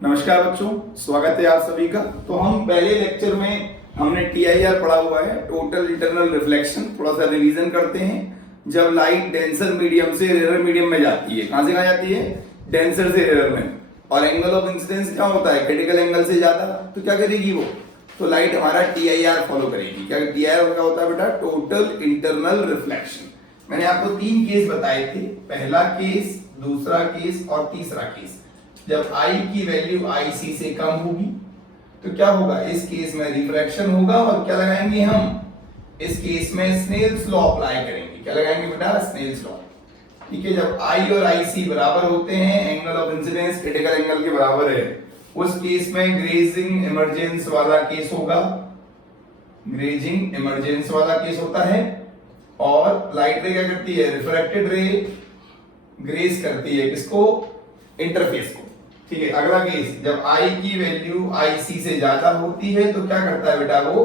नमस्कार बच्चों, स्वागत है आप सभी का। तो हम पहले लेक्चर में हमने TIR पढ़ा हुआ है, टोटल इंटरनल रिफ्लेक्शन। थोड़ा सा रिवीजन करते हैं। जब लाइट डेंसर मीडियम से रेयर मीडियम में जाती है, कहां से कहां जाती है? डेंसर से रेयर में। और एंगल ऑफ इंसिडेंस क्या होता है? क्रिटिकल एंगल से ज्यादा। तो क्या करेगी वो? तो लाइट हमारा TIR फॉलो करेगी। क्या TIR क्या होता है बेटा? Total internal reflection. मैंने आपको 3 केस बताए थे, पहला केस, दूसरा केस और तीसरा केस। जब I की वैल्यू IC से कम होगी तो क्या होगा? इस केस में रिफ्रैक्शन होगा। और क्या लगाएंगे हम? इस केस में स्नेल्स लॉ अप्लाई करेंगे। क्या लगाएंगे बेटा? Snell's law. ठीक है। जब I और IC बराबर होते हैं, angle of incidence critical angle के बराबर है, उस केस में ग्रेजिंग इमरजेंस वाला केस होगा। ग्रेजिंग इमरजेंस वाला केस होता है। और लाइट रे क्या करती है? रिफ्रैक्टेड रे ग्रेज करती है किसको? इंटरफेस को। ठीक है। अगला केस, जब I की वैल्यू IC से ज्यादा होती है तो क्या करता है बेटा? वो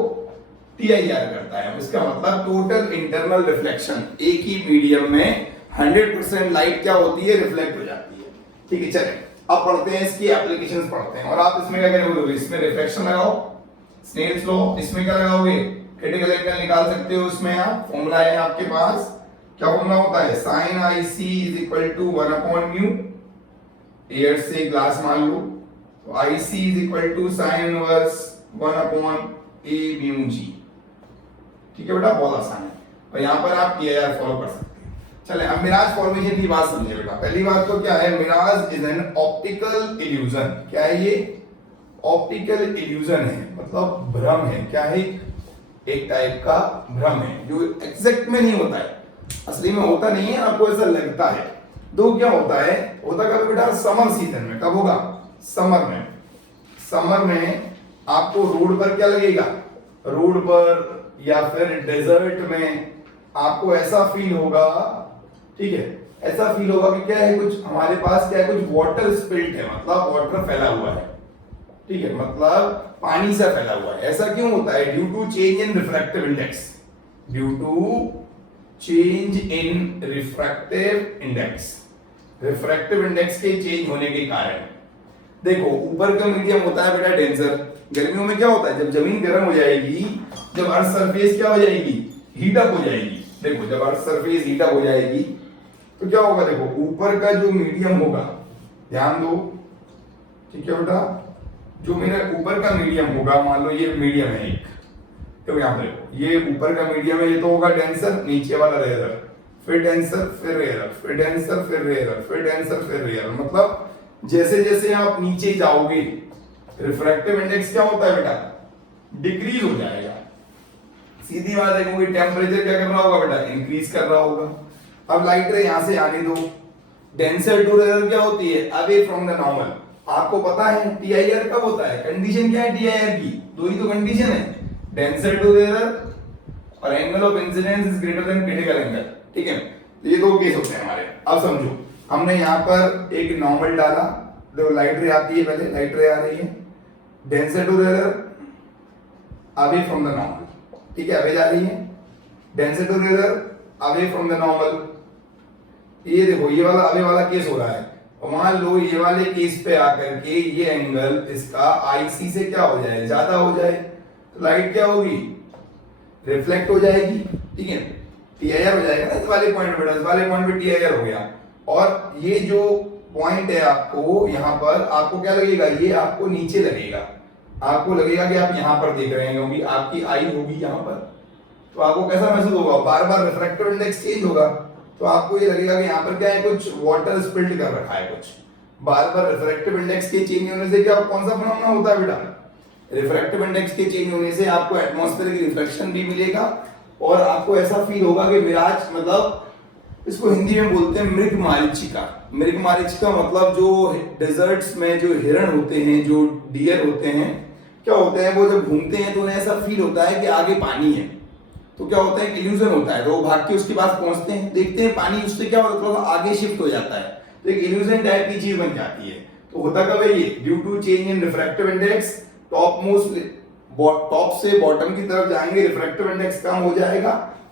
TIR करता है। उसका मतलब टोटल इंटरनल रिफ्लेक्शन, एक ही मीडियम में 100% लाइट क्या होती है? रिफ्लेक्ट हो जाती है। ठीक है। चलें अब पढ़ते हैं, इसकी एप्लीकेशंस पढ़ते हैं। और आप इसमें क्या करोगे? इसमें रिफ्लेक्शन लगाओ, स्नेल्स लॉ। इसमें क्या लगाओगे? क्रिटिकल एंगल निकाल सकते हो। इसमें आप फॉर्मूला है आपके पास। क्या फॉर्मूला होता है? sin IC is equal to 1/μ। Air से ग्लास मान लो तो IC is equal to sine inverse 1/a/μg। ठीक है बेटा, बहुत आसान है। और यहां पर आप TIR फॉलो कर सकते हैं। चले अब मिराज फॉर्मेशन की बात समझे बेटा। पहली बात तो क्या है? Mirage is an optical illusion. क्या है ये? ऑप्टिकल इल्यूजन है, मतलब भ्रम है। क्या है? एक टाइप का भ्रम है जो एग्जैक्ट में नहीं होता है, असली में होता नहीं है, आपको ऐसा लगता है। दो क्या होता है? होता कब बेटा? समर सीजन में। कब होगा? समर में। समर में आपको रोड पर क्या लगेगा? रोड पर या फिर डेजर्ट में आपको ऐसा फील होगा, ठीक है, ऐसा फील होगा कि क्या है, कुछ हमारे पास क्या है, कुछ वाटर स्पिल्ट है, मतलब वाटर फैला हुआ है। ठीक है, मतलब पानी सा फैला हुआ है। ऐसा क्यों होता है? Due to change in refractive index. Due to change in refractive index. Refractive index के चेंज होने के कारण। देखो, ऊपर का मीडियम होता है बेटा डेंसर। गर्मियों में क्या होता है? जब जमीन गर्म हो जाएगी, जब अर्थ सरफेस क्या हो जाएगी? हीट अप हो जाएगी। देखो, जब अर्थ सरफेस हीट अप हो जाएगी तो क्या होगा? देखो, ऊपर का जो मीडियम होगा, ध्यान दो, ठीक है बेटा, जो मेरा ऊपर का मीडियम होगा, मान लो ये मीडियम है एक, तो यहां पर ये ऊपर का मीडियम है, ये तो होगा डेंसर, नीचे वाला रेयर, फिर डेंसर, फिर रेयर, फिर डेंसर, फिर रेयर, फिर डेंसर, फिर रेयर। मतलब जैसे जैसे आप नीचे जाओगे, रिफ्रैक्टिव इंडेक्स क्या होता है बेटा? डिक्रीज हो जाएगा। सीधी बात देखोगे, टेम्परेचर क्या कर रहा होगा बेटा? इंक्रीज कर रहा होगा। अब लाइट रे यहां से आने दो। डेंसर टू रेयर क्या होती है? Away from the normal. आपको पता है TIR कब होता है? कंडीशन क्या है TIR की? दो ही तो कंडीशन है, डेंसर टू रेयर और angle of incidence is greater than critical angle. ठीक है, तो ये दो केस होते हैं हमारे। अब समझो, हमने यहाँ पर एक नॉर्मल डाला, देखो लाइट रे आती है, पहले लाइट रे आ रही है, denser to rare away from the normal. ठीक है, अवे जा रही है, denser to rare away from the normal. ये देखो, ये वाला अवे वाला केस हो रहा है। और मान लो ये वाले केस पे आकर के ये एंगल इसका IC से क्या हो जाए? ज्यादा हो जाए, तो लाइट क्या होगी? रिफ्लेक्ट हो जाएगी। ठीक है, TIR हो जाएगा ना इस वाले पॉइंट पे, इस वाले पॉइंट पे TIR हो गया। और ये जो पॉइंट है, आपको यहाँ पर आपको क्या लगेगा? ये आपको नीचे लगेगा। आपको लगेगा कि आप यहाँ पर देख रहे हैं, क्योंकि आपकी आई होगी यहाँ पर, तो आपको कैसा महसूस होगा? बार बार रिफ्रैक्टिव इंडेक्स चेंज होगा, तो आपको ये लगेगा कि यहाँ पर क्या है, कुछ वाटर स्पिल्ट कर रखा है कुछ। बार बार रिफ्रैक्टिव इंडेक्स के चेंज होने से क्या, कौन सा फिनोमेना होता है बेटा? रिफ्रैक्टिव इंडेक्स के चेंज होने से आपको एटमॉस्फेयर की रिफ्लेक्शन भी मिलेगा। और आपको ऐसा फील होगा कि मिराज, मतलब इसको हिंदी में बोलते हैं मृग मारीचिका। मृग मारीचिका मतलब जो डेजर्ट्स में जो हिरण होते हैं, जो डियर होते हैं, क्या होते हैं, वो जब घूमते हैं तो उन्हें ऐसा फील होता है कि आगे पानी है। तो क्या होता है? इल्यूजन होता है, तो वो भाग के उसके पास पहुंचते हैं, देखते हैं पानी, उससे क्या होता है? थोड़ा आगे शिफ्ट हो जाता है, तो एक इल्यूजन टाइप की चीज बन जाती है। तो होता कब है ये? Due to change in refractive index. Top most, top से बॉटम की तरफ जाएंगे, रिफ्रैक्टिव इंडेक्स कम हो जाएगा,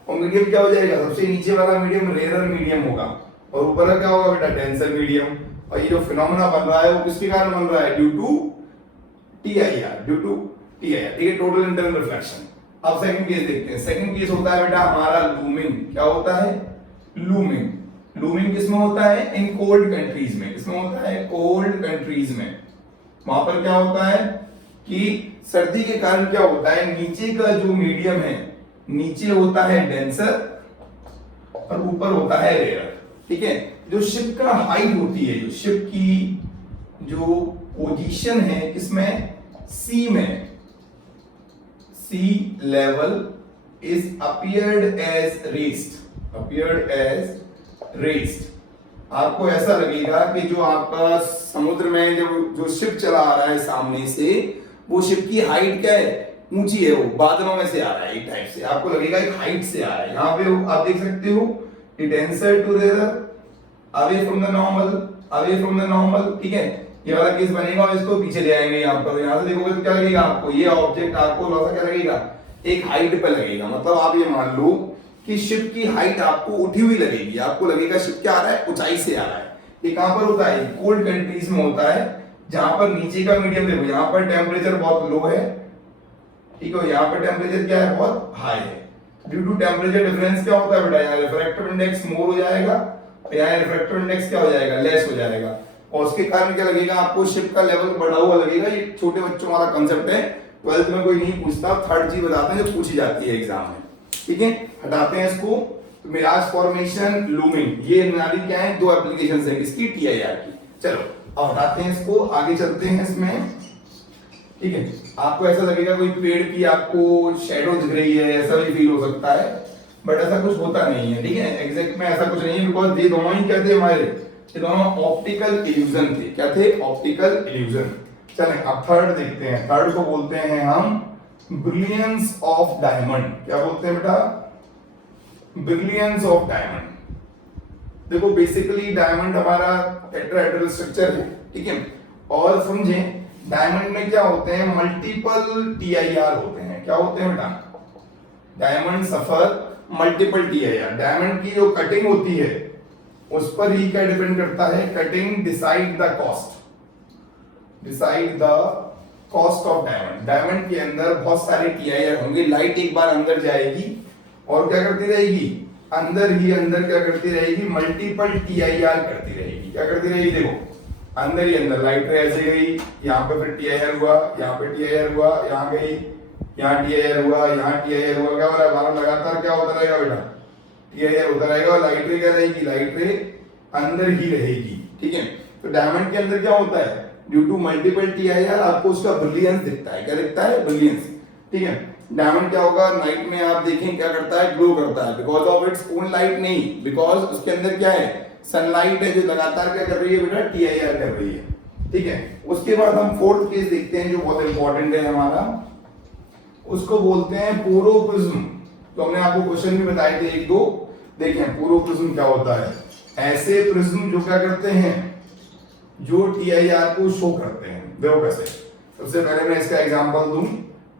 और मीडियम क्या हो जाएगा? सबसे नीचे वाला मीडियम रेयर मीडियम होगा, और ऊपर का क्या होगा बेटा? Denser medium. और ये जो फिनोमेना बन रहा है वो किसके कारण बन रहा है? Due to TIR, due to TIR, ठीक है, टोटल इंटरनल रिफ्लेक्शन। अब सेकंड केस देखते हैं। सेकंड केस होता है बेटा हमारा लूमिंग। क्या होता है? लूमिंग। लूमिंग किसमें होता है? इन कोल्ड कंट्रीज में। किसमें होता है? कोल्ड कंट्रीज में। वहां पर क्या होता है कि सर्दी के कारण क्या होता है, नीचे का जो मीडियम है, नीचे होता है डेंसर और ऊपर होता है रेयर, ठीक है। जो शिप का हाइट होती है, जो शिप की जो पोजीशन है किसमें? सी में, sea level is appeared as raised, appeared as raised. आपको ऐसा लगेगा कि जो आपका समुद्र में जो शिप चला आ रहा है सामने से, वो शिप की हाइट क्या है? ऊंची है, वो बादलों में से आ रहा है, एक टाइप से आपको लगेगा एक हाइट से आ रहा है। यहाँ पे आप देख सकते हो denser to rare, away from the normal, away from the normal, ठीक है। ये वाला केस बनेगा और इसको पीछे ले आएंगे यहाँ पर। यहाँ से देखोगे तो क्या लगेगा आपको? ये ऑब्जेक्ट आपको थोड़ा सा क्या लगेगा? एक हाइट पे लगेगा। मतलब आप ये मान लो कि शिप की हाइट आपको उठी हुई लगेगी, आपको लगेगा शिप क्या आ रहा है? ऊंचाई से आ रहा है। ये कहां पर होता है? कोल्ड कंट्रीज में होता है, जहां पर नीचे का मीडियम देखो, यहाँ पर टेम्परेचर बहुत लो है, ठीक है, यहाँ पर टेम्परेचर क्या है? बहुत हाई है। ड्यू टू टेम्परेचर डिफरेंस क्या होता है बेटा? यहाँ रिफ्रैक्टिव इंडेक्स मोर हो जाएगा, यहाँ रिफ्रैक्टिव इंडेक्स क्या हो जाएगा? लेस हो जाएगा। और उसके कारण क्या लगेगा आपको? शिप का लेवल बढ़ा हुआ लगेगा। ये छोटे बच्चों वाला कंसेप्ट है, 12th में कोई नहीं पूछता, थर्ड चीज बताते हैं जो पूछी जाती है एग्जाम में, ठीक है। हटाते हैं इसको। तो मिराज फॉर्मेशन, लूमिंग, ये नाली क्या है? दो एप्लीकेशन है किसकी? टीआईआर की। चलो अब हटाते हैं इसको, आगे चलते हैं इसमें, ठीक है। आपको ऐसा लगेगा कोई पेड़ की आपको शैडो दिख रही है, ऐसा भी फील हो सकता है, बट ऐसा कुछ होता नहीं है, ठीक है। एग्जैक्ट में ऐसा कुछ नहीं है, बिकॉज ये दोनों ही क्या थे हमारे? ये दोनों ऑप्टिकल इल्यूजन थे। क्या थे? Optical illusion. चलें अब थर्ड देखते हैं। थर्ड को बोलते हैं हम ब्रिलियंस ऑफ डायमंड। क्या बोलते हैं बेटा? Brilliance of diamond. देखो बेसिकली डायमंड हमारा टेट्राहेड्रल स्ट्रक्चर है, ठीक है। और समझें डायमंड में क्या होते हैं? मल्टीपल टीआईआर होते हैं। क्या होते हैं बेटा? डायमंड सफर मल्टीपल टीआईआर। डायमंड की जो कटिंग होती है उस पर ही क्या डिपेंड करता है? Cutting decide the cost, decide the cost of diamond. Diamond के अंदर बहुत सारे टीआईआर होंगे। लाइट एक बार अंदर जाएगी और क्या करती रहेगी? अंदर ही अंदर क्या करती रहेगी? मल्टीपल टीआईआर करती रहेगी। क्या करती रहेगी? देखो अंदर ही अंदर लाइट रे ऐसे गई, यहाँ पे फिर टीआईआर हुआ, यहाँ पे टीआईआर हुआ, यहाँ गई, यहाँ टीआईआर हुआ, यहाँ टीआईआर हुआ। क्या हो रहा है? हमारा लगातार क्या होता रहेगा बेटा? टीआईआर होता रहेगा। और लाइट रे क्या रहेगी? लाइट रे अंदर ही रहेगी, ठीक है। तो डायमंड के अंदर क्या होता है? ड्यू टू मल्टीपल टीआईआर आपको उसका ब्रिलियंस दिखता है। क्या दिखता है? ब्रिलियंस, ठीक है। डायमंड क्या होगा? नाइट में आप देखें क्या करता है? ग्लो करता है, because of its own light नहीं, बिकॉज उसके अंदर क्या है? सनलाइट है जो लगातार क्या कर रही है बेटा? टीआईआर कर रही है, ठीक है। उसके बाद हम फोर्थ केस देखते हैं जो बहुत इंपॉर्टेंट है हमारा, उसको बोलते हैं पोरोप्रिज्म। तो हमने आपको क्वेश्चन भी बताए थे एक दो। देखें पोरोप्रिज्म क्या होता है? ऐसे प्रिज्म जो क्या करते हैं? जो टीआईआर को शो करते हैं। देखो कैसे, सबसे पहले मैं इसका एग्जांपल दूं।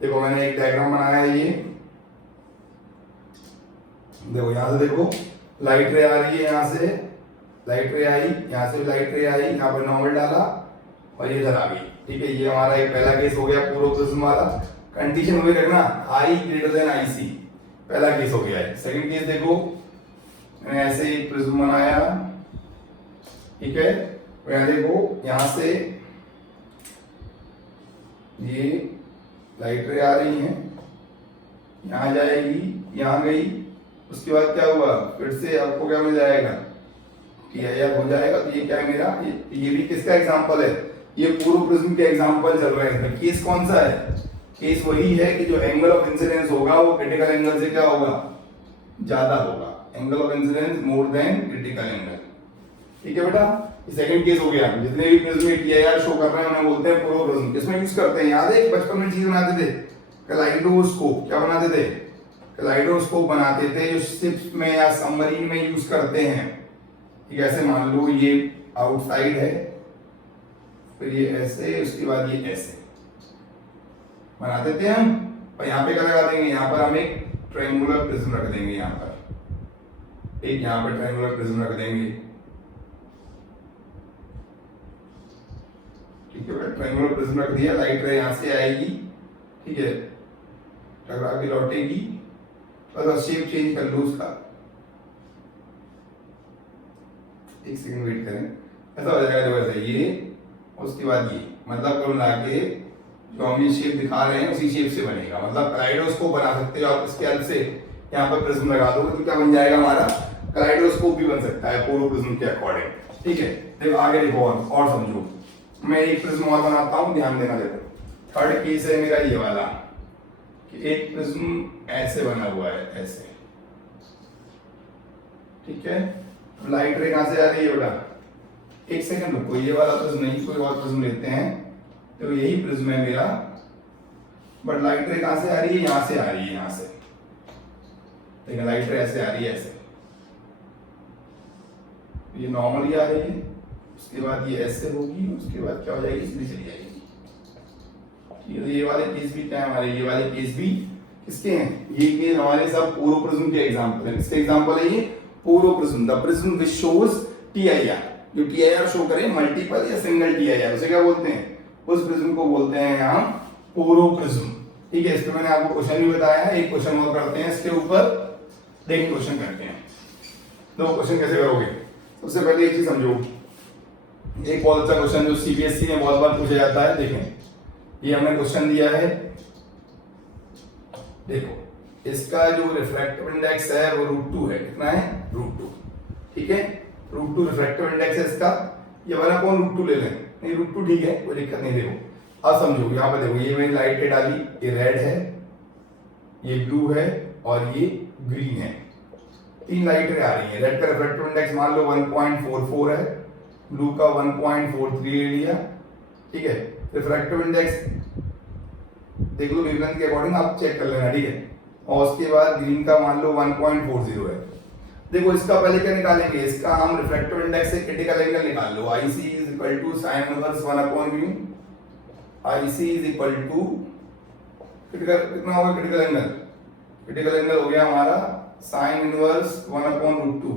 देखो मैंने एक डायग्राम बनाया है, ये देखो, यहां से देखो लाइट रे आ रही है, यहां से लाइट रे आई, यहां से लाइट रे आई, यहां पर नॉर्मल डाला और ये इधर आ गई, ठीक है। ये हमारा एक पहला केस हो गया पोरोप्रिज्म वाला। कंडीशन हुई रखना आई ग्रेटर देन आई सी, पहला केस हो गया है। सेकंड केस देखो, मैंने ऐसे एक प्रिज्म बनाया, ठीक है। यहां देखो, यहां से ये लाइट रे आ रही है, यहां जाएगी, यहां गई, उसके बाद क्या हुआ? फिर से आपको क्या मिल जाएगा? टीआईआर हो जाएगा। तो ये क्या है मेरा? ये भी किसका एग्जांपल है? ये पोरोप्रिज्म के एग्जांपल चल रहे हैं। केस कौन सा है? केस वही है कि जो एंगल ऑफ इंसिडेंस होगा वो क्रिटिकल एंगल से क्या होगा? ज्यादा होगा। Angle of incidence more than critical angle, ठीक है बेटा। सेकंड केस हो गया। जितने भी प्रिज्म में टीआईआर शो कर रहे हैं उन्हें बोलते हैं पोरोप्रिज्म। किसमें यूज करते हैं? याद है बचपन में चीज बनाते थे, कलाइडोस्कोप। क्या बनाते थे? कलाइडोस्कोप बनाते थे, जो शिप्स में या सबमरीन में यूज करते हैं। ठीक है, ऐसे मान लो ये आउटसाइड है, फिर ये ऐसे, उसके बाद ये ऐसे बना देते हैं हम। और यहाँ पे क्या लगा देंगे? यहाँ पर हम एक ट्रायंगुलर प्रिज्म रख देंगे, यहाँ पर एक, यहाँ पर ट्रायंगुलर प्रिज्म रख देंगे, ठीक है, ट्रायंगुलर प्रिज्म रख दिया, लाइट रे यहाँ से आएगी, ठीक है, टकरा के लौटेगी, और शेप चेंज कर लो उसका, एक सेकंड वेट करें, ऐसा हो जाएगा जो ऐसा ये, उसके बाद ये, मतलब कुल मिला के जो हम ये शेप दिखा रहे हैं उसी शेप से बनेगा, मतलब कलाइडोस्कोप बना सकते हो आप इसके हेल्प से। यहाँ पर प्रिज्म लगा दोगे तो क्या बन जाएगा हमारा, कलाइडोस्कोप भी बन सकता है पूर्ण प्रिज्म के अकॉर्डिंग, ठीक है। देखो आगे देखो और समझो, मैं एक प्रिज्म और बनाता हूँ, ध्यान देना। देखो थर्ड केस है मेरा ये वाला कि एक प्रिज्म ऐसे बना हुआ है, ऐसे, ठीक है, लाइट रे कहां से आ रही है बेटा, एक सेकंड रुको, ये वाला प्रिज्म नहीं, कोई और प्रिज्म लेते हैं, तो यही प्रिज्म है मेरा, बट लाइट रे कहां से आ रही है, यहां से आ रही है, यहां से, देखिए लाइट रे ऐसे आ रही है, ऐसे, ये नॉर्मली आ रही है, उसके बाद ये ऐसे होगी, उसके बाद क्या हो जाएगी, सीधी चली जाएगी। ये वाले केस भी क्या है हमारे, ये वाले केस भी किसके हैं, ये केस हमारे सब पूर्व प्रिज्म के एग्जांपल है। किसके एग्जांपल है ये, पूर्व prism, the prism which shows TIR, जो टीआईआर शो करे मल्टीपल या सिंगल टीआईआर, उसे क्या बोलते हैं, उस प्रिज्म को बोलते हैं यहाँ पूर्व प्रिज्म, ठीक है। इस पे मैंने आपको क्वेश्चन भी बताया है, एक क्वेश्चन और करते हैं इसके ऊपर, देखिए क्वेश्चन करते हैं। तो क्वेश्चन कैसे करोगे, सबसे पहले एक चीज समझो, एक बहुत अच्छा क्वेश्चन जो सीबीएसई में बहुत बार पूछा जाता है, देखें ये हमने क्वेश्चन दिया है, देखो इसका जो रिफ्रैक्टिव इंडेक्स है वो √2 है, कितना है, √2, ठीक है, √2 रिफ्रैक्टिव इंडेक्स है इसका, ये वाला कौन √2 ले लें, नहीं √2 ठीक है, कोई दिक्कत नहीं। देखो अब समझो, यहाँ पे देखो ये मैंने लाइट डाली, ये रेड है, ये ब्लू है और ये ग्रीन है, तीन लाइटें आ रही है। रेड का रिफ्रैक्टिव इंडेक्स मान लो 1.44 है, ब्लू का 1.43 ले लिया, ठीक है। रिफ्रैक्टिव इंडेक्स देख लो वेवलेंथ के अकॉर्डिंग आप चेक कर लेना, ठीक है, और उसके बाद ग्रीन का मान लो 1.40 है। देखो इसका पहले क्या निकालेंगे, इसका हम रिफ्रैक्टिव इंडेक्स से क्रिटिकल एंगल निकाल लो, IC is equal to sin inverse 1/μ, IC is equal to critical, कितना होगा क्रिटिकल एंगल, क्रिटिकल एंगल हो गया हमारा sin इनवर्स 1/√2,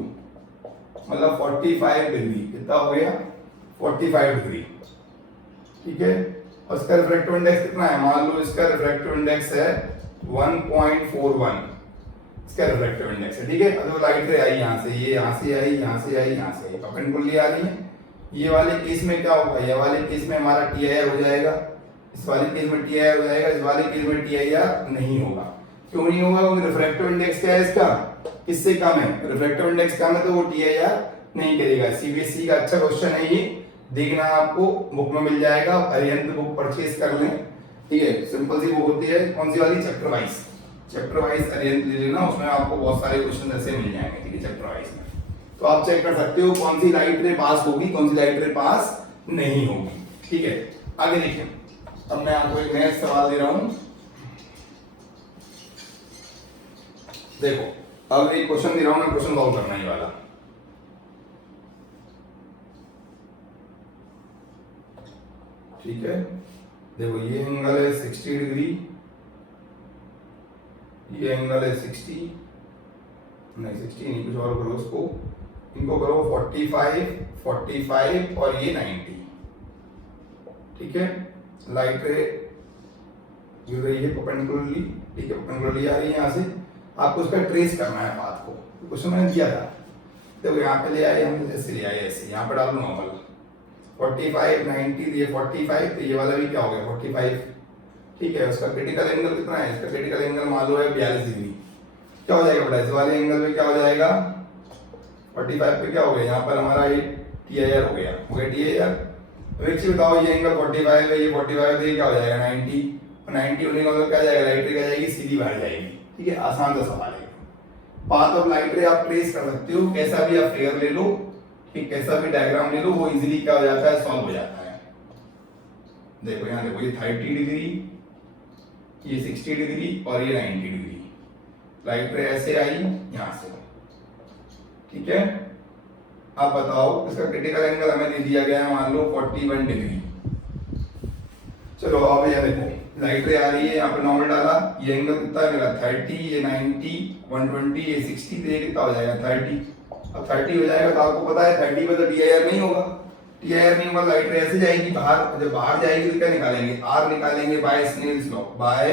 मतलब 45 डिग्री, कितना हो गया 45 डिग्री, ठीक है। और इसका रिफ्रैक्टिव इंडेक्स कितना है, मान लो इसका रिफ्रैक्टिव इंडेक्स है 1.41, इसका रिफ्रैक्टिव इंडेक्स है, ठीक है। तो लाइट रे आई यहाँ से, ये यहाँ से आई, यहाँ से आई, यहाँ से आई, परपेंडिकुलरली आ रही है। ये वाले केस में क्या होगा, ये वाले केस में हमारा टीआईआर हो जाएगा, इस वाले केस में टीआईआर हो जाएगा, इस वाले केस में टीआईआर नहीं होगा। क्यों नहीं होगा, क्योंकि रिफ्रैक्टिव इंडेक्स क्या है इसका, किससे कम है, रिफ्रैक्टिव इंडेक्स कम है तो वो टीआईआर नहीं करेगा। सीबीएसई का अच्छा क्वेश्चन है ये, देखना आपको बुक में मिल जाएगा, अरिहंत बुक परचेज कर लें, ठीक है, सिंपल सी बुक होती है, कौन सी वाली, चैप्टर वाइज अरिहंत ले लेना, उसमें आपको बहुत सारे क्वेश्चन ऐसे मिल जाएंगे, ठीक है, चैप्टर वाइज में। तो आप चेक कर सकते हो कौन सी लाइट रे पास होगी, कौन सी लाइट रे पास नहीं होगी, ठीक है। आगे देखिए, अब मैं आपको एक नया सवाल दे रहा हूं, देखो अब एक क्वेश्चन दे रहा हूं मैं, क्वेश्चन सॉल्व करना ही वाला, ठीक है। देखो ये एंगल है 60 डिग्री, ये एंगल है 60 नहीं, कुछ और करो उसको, इनको करो 45 और ये 90, ठीक है। लाइट रे गिर रही है परपेंडिकुलरली, ठीक है, परपेंडिकुलरली आ रही है यहाँ से, आपको उसका ट्रेस करना है पाथ को, क्वेश्चन मैंने दिया था। देखो यहाँ पे ले आए हम, ऐसे ले आए, ऐसे यहाँ पे डाल दो नॉर्मल, 45 90, ये 45, तो ये वाला भी क्या हो गया 45, ठीक है। उसका क्रिटिकल एंगल कितना है, इसका क्रिटिकल एंगल मान लो है 42 डिग्री, क्या हो जाएगा बेटा, इस वाले एंगल में क्या हो जाएगा 45 पे क्या हो गया, यहाँ पर हमारा ये टीआईआर हो गया टीआईआर। अब एक चीज बताओ, ये एंगल 45 है, ये 45 है, ये क्या हो जाएगा 90, 90 होने का मतलब क्या जाएगा, लाइट रे क्या जाएगी, सीधी बाहर जाएगी, ठीक है। आसान सा सवाल है, पाथ ऑफ लाइट रे आप ट्रेस कर सकते हो, कैसा भी आप फिगर ले लो, ठीक, कैसा भी डायग्राम ले लो, वो इजीली क्या हो जाता है, सॉल्व हो जाता है। देखो यहाँ देखो, ये 30 डिग्री, ये 60 डिग्री और ये 90 डिग्री, लाइट रे ऐसे आई यहाँ से, ठीक है। आप बताओ इसका क्रिटिकल एंगल हमें दे दिया गया है, मान लो 41 डिग्री। चलो अब ये देखो, लाइट रे आ रही है, यहाँ पे नॉर्मल डाला, ये एंगल कितना है मेरा 30, ये 90, 120, ये 60, तो ये कितना हो जाएगा 30। अब 30 हो जाएगा तो आपको पता है 30 पे तो टीआईआर नहीं होगा, TIR नहीं हुआ, लाइट रे ऐसे जाएगी बाहर, जब बाहर जाएगी तो क्या निकालेंगे, R निकालेंगे by Snell's law, by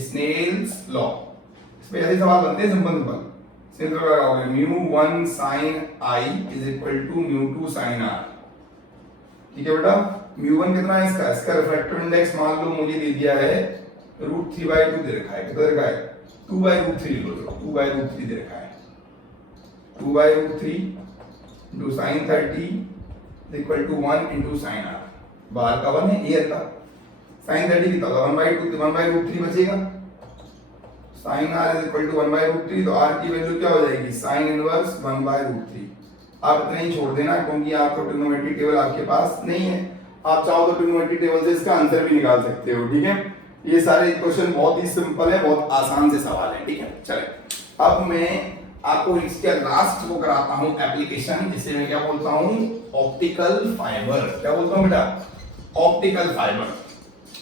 Snell's law. इसमें ऐसे सवाल बनते हैं सिंपल सिंपल। सिंपल क्या होगा, μ1 sin I is equal to μ2 sin R। ठीक है बेटा, μ1 कितना है इसका, इसका रिफ्रैक्टिव इंडेक्स मान लो मुझे दे दिया है √3/2 दे रखा है, कितना दे रखा है 2/√3 लो, 2/√3 दे रखा है, 2/√3 into sin 30 is equal to 1 into sin R। बाहर का 1 है, ये का sin 30 कितना होगा 1/√3 बचेगा, sin R is equal to 1/√3, तो R की वैल्यू क्या हो जाएगी sin इनवर्स 1/√3। आप इतना ही छोड़ देना क्योंकि आपको ट्रिग्नोमेट्री टेबल आपके पास नहीं है, आप चाहो तो ट्रिग्नोमेट्री टेबल से इसका आंसर भी निकाल सकते हो। ठीक है, ये सारे क्वेश्चन बहुत ही सिंपल है, बहुत आसान से सवाल है। ठीक है, चले अब मैं आपको इसके लास्ट को कराता हूं एप्लीकेशन, जिसे मैं क्या बोलता हूं ऑप्टिकल फाइबर। क्या बोलता हूं बेटा, ऑप्टिकल फाइबर।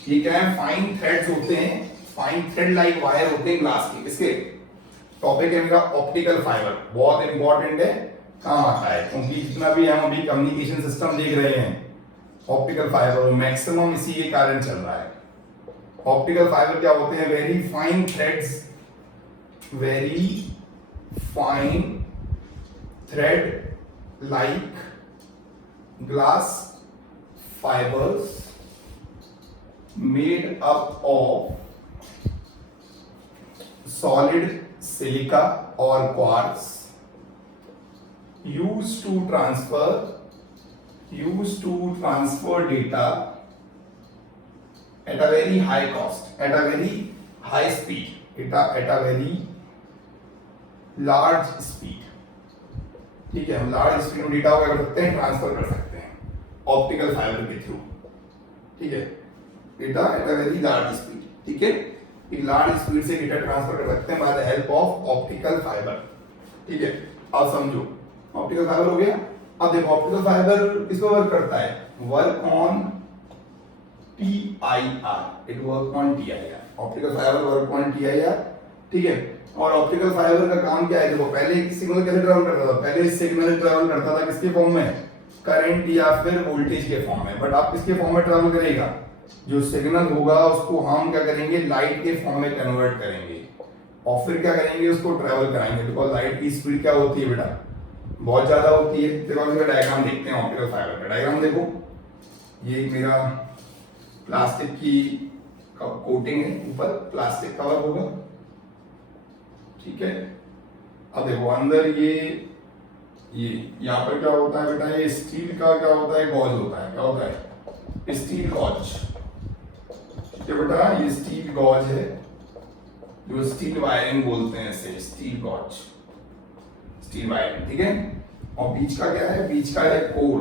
ये क्या है, फाइन थ्रेड्स होते हैं, फाइन थ्रेड लाइक वायर होते हैं ग्लास के। इसके टॉपिक है मेरा ऑप्टिकल फाइबर, बहुत इंपॉर्टेंट है, काम आता है, क्योंकि जितना भी हम अभी कम्युनिकेशन सिस्टम देख रहे हैं ऑप्टिकल फाइबर मैक्सिमम इसी के कारण चल रहा है। ऑप्टिकल फाइबर क्या होते हैं, very fine threads, very fine thread like glass fibers made up of solid silica or quartz used to transfer data at a very high cost, at a very high speed, at a very large speed। ठीक है, हम large speed में data क्या कर सकते हैं, transfer कर सकते हैं ऑप्टिकल फाइबर के थ्रू। ठीक है, data at a very large speed. ठीक है, एक लार्ज स्पीड से डेटा ट्रांसफर कर सकते हैं by the help of optical fibre. ठीक है, अब समझो ऑप्टिकल फाइबर हो गया। अब देखो ऑप्टिकल फाइबर किसको वर्क करता है, work on TIR, it work on TIR। Optical fibre work on TIR। ठीक है, और ऑप्टिकल फाइबर का काम क्या है, देखो पहले सिग्नल कैसे ट्रैवल करता था, पहले सिग्नल ट्रैवल करता था किसके फॉर्म में, करंट या फिर वोल्टेज के फॉर्म में, बट अब किसके फॉर्म में ट्रैवल करेगा, जो सिग्नल होगा उसको हम क्या करेंगे, लाइट के फॉर्म में कन्वर्ट करेंगे और फिर क्या करेंगे, उसको ट्रैवल कराएंगे। बिकॉज लाइट की स्पीड क्या होती है बेटा, बहुत ज्यादा होती है। देखो इसका डायग्राम देखते हैं ऑप्टिकल फाइबर का। डायग्राम देखो, ये मेरा प्लास्टिक की कोटिंग है, ऊपर प्लास्टिक कवर होगा। ठीक है, अब देखो अंदर ये यहाँ पर क्या होता है बेटा, ये स्टील का क्या होता है, गॉज होता है। क्या होता है, स्टील गॉज। ठीक है बेटा, ये स्टील गॉज है, जो स्टील वायरिंग बोलते हैं इसे, स्टील गॉज, स्टील वायरिंग। ठीक है, और बीच का क्या है, बीच का है कोर।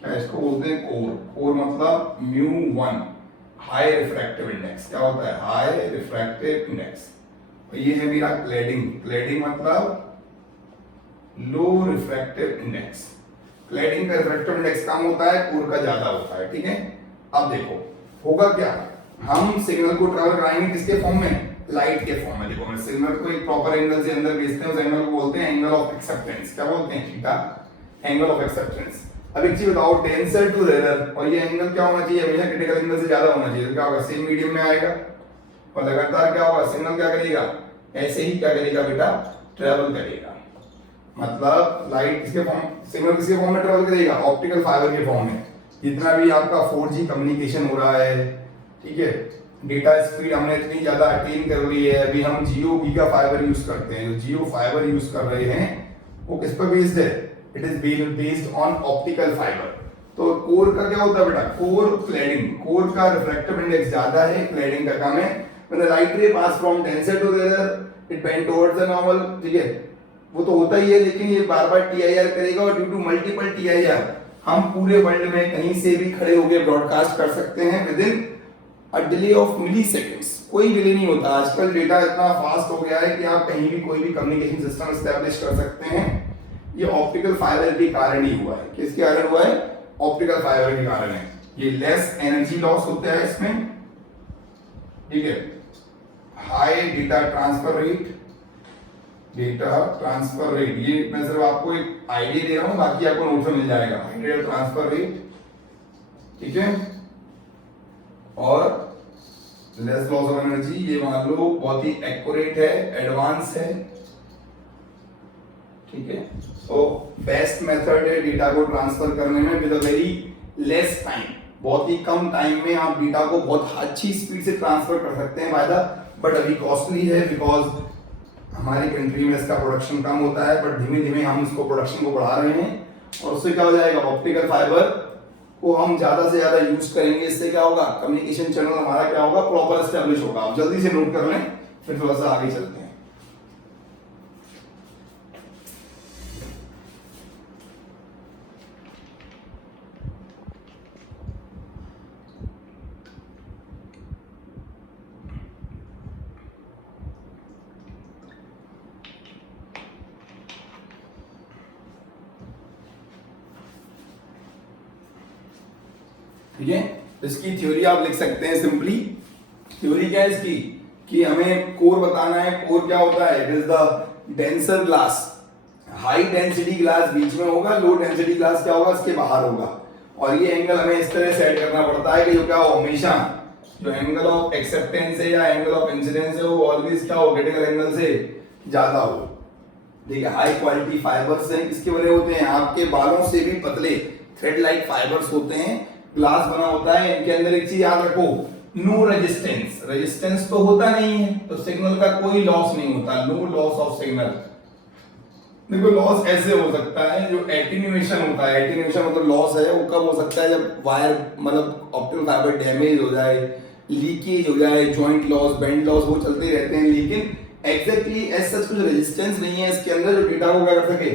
क्या इसको बोलते हैं, कोर। कोर मतलब μ1 हाई रिफ्रैक्टिव इंडेक्स। क्या होता है, हाई रिफ्रैक्टिव इंडेक्स। ये है मेरा क्लैडिंग। क्लैडिंग मतलब लो रिफ्रैक्टिव इंडेक्स। क्लैडिंग का रिफ्रैक्टिव इंडेक्स कम होता है, कोर का ज्यादा होता है। ठीक है, अब देखो होगा क्या, हम सिग्नल को ट्रैवल कराएंगे किसके फॉर्म में, लाइट के फॉर्म में। देखो मैं सिग्नल को एक प्रॉपर एंगल से अंदर भेजते हैं, उस एंगल को बोलते हैं एंगल ऑफ एक्सेप्टेंस। क्या बोलते हैं, थीटा, एंगल ऑफ एक्सेप्टेंस। अब एक चीज बताओ, डेंसर टू रेयर, और ये एंगल क्या होना चाहिए, हमेशा क्रिटिकल एंगल से ज्यादा होना चाहिए। तो क्या होगा, सेम मीडियम में आएगा और लगातार क्या होगा, सिग्नल क्या करेगा, ऐसे ही क्या करेगा बेटा, ट्रैवल करेगा। मतलब लाइट किसके फॉर्म, सिग्नल किसके फॉर्म में ट्रैवल करेगा, ऑप्टिकल फाइबर के फॉर्म में। जितना भी आपका 4G कम्युनिकेशन हो रहा है, ठीक है, डेटा स्पीड हमने इतनी ज्यादा अटेन कर ली है, अभी हम जियो गीगा फाइबर यूज करते हैं। जो जियो फाइबर यूज कर रहे हैं वो किस पर बेस्ड है, it is based on optical fibre. तो कोर का क्या होता है बेटा, कोर क्लैडिंग, कोर का रिफ्रैक्टिव इंडेक्स ज्यादा है, क्लैडिंग का कम है। When the light ray pass from denser to rarer, it bend towards the normal। ठीक है, वो तो होता ही है, लेकिन ये बार बार TIR करेगा और ड्यू टू मल्टीपल TIR हम पूरे वर्ल्ड में कहीं से भी खड़े होकर ब्रॉडकास्ट कर सकते हैं with in a delay of milliseconds. कोई डिले नहीं होता, आजकल डेटा इतना फास्ट हो गया है कि आप कहीं भी कोई भी कम्युनिकेशन सिस्टम एस्टैब्लिश कर सकते हैं। ये ऑप्टिकल फाइबर के कारण ही हुआ है। किसके कारण हुआ है, ऑप्टिकल फाइबर के कारण है। ये लेस एनर्जी लॉस होता है इसमें। ठीक है, high data transfer rate, data transfer rate, ये मैं सिर्फ आपको एक आइडिया दे रहा हूं, बाकी आपको नोट में मिल जाएगा। डेटा ट्रांसफर रेट, ठीक है, और लेस लॉस ऑफ एनर्जी, ये मान लो बहुत ही एक्यूरेट है, एडवांस है, ठीक है। तो बेस्ट मेथड है डेटा को ट्रांसफर करने में with a very less time, बहुत ही कम टाइम में आप डेटा को बहुत अच्छी स्पीड से ट्रांसफर कर सकते हैं फायदा, बट अभी कॉस्टली है बिकॉज हमारी कंट्री में इसका प्रोडक्शन कम होता है, बट धीमे धीमे हम इसको प्रोडक्शन को बढ़ा रहे हैं और उससे क्या हो जाएगा, ऑप्टिकल फाइबर को हम ज्यादा से ज्यादा यूज करेंगे, इससे क्या होगा, कम्युनिकेशन चैनल हमारा क्या होगा, प्रॉपर एस्टेब्लिश होगा। आप जल्दी से नोट कर लें, फिर थोड़ा सा आगे चलते हैं। ठीक है, इसकी थ्योरी आप लिख सकते हैं सिंपली। थ्योरी क्या है इसकी, कि हमें कोर बताना है। कोर क्या होता है, it is the denser glass, high density glass बीच में होगा, लो डेंसिटी ग्लास क्या होगा, इसके बाहर होगा। और ये एंगल हमें इस तरह सेट करना पड़ता है कि जो क्या हो, हमेशा जो एंगल ऑफ एक्सेप्टेंस है या एंगल ऑफ इंसिडेंस है वो ऑलवेज क्या हो, क्रिटिकल एंगल से ज्यादा हो। देखिए हाई क्वालिटी फाइबर्स हैं, किसके बने होते हैं, आपके बालों से भी पतले थ्रेड लाइक फाइबर्स होते हैं, ग्लास बना होता है। इनके अंदर एक चीज याद रखो, नो रेजिस्टेंस, रेजिस्टेंस तो होता नहीं है, तो सिग्नल का कोई लॉस नहीं होता, नो लॉस ऑफ सिग्नल। देखो लॉस ऐसे हो सकता है, जो एटेन्यूएशन होता है, एटेन्यूएशन मतलब लॉस है, वो कब हो सकता है, जब वायर मतलब ऑप्टिकल फाइबर डैमेज हो जाए, लीकेज हो जाए, जॉइंट लॉस, बेंड लॉस, वो चलते रहते हैं। लेकिन एग्जैक्टली ऐसा कुछ रेजिस्टेंस नहीं है इसके अंदर जो डेटा को क्या कर सके,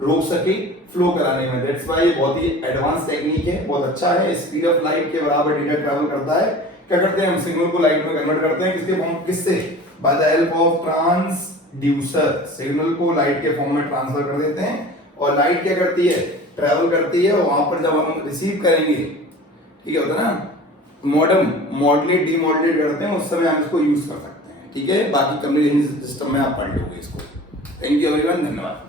रोक सके फ्लो कराने में। दैट्स व्हाई बहुत ही एडवांस टेक्निक है, बहुत अच्छा है, स्पीड ऑफ लाइट के बराबर डेटा ट्रैवल करता है। क्या करते हैं हम, सिग्नल को लाइट में कन्वर्ट करते हैं, किसके फॉर्म, किससे, by the help of transducer, signal को लाइट के फॉर्म में ट्रांसफर कर देते हैं। और लाइट क्या करती है, ट्रैवल करती है, और वहां पर जब हम रिसीव करेंगे, ठीक है, होता है ना मॉडम, मॉडुलेट डीमॉडुलेट करते हैं, उस समय हम इसको यूज कर सकते हैं। ठीक है, बाकी कम्युनिकेशन सिस्टम में आप पढ़ लोगे इसको। थैंक यू एवरीवन, धन्यवाद।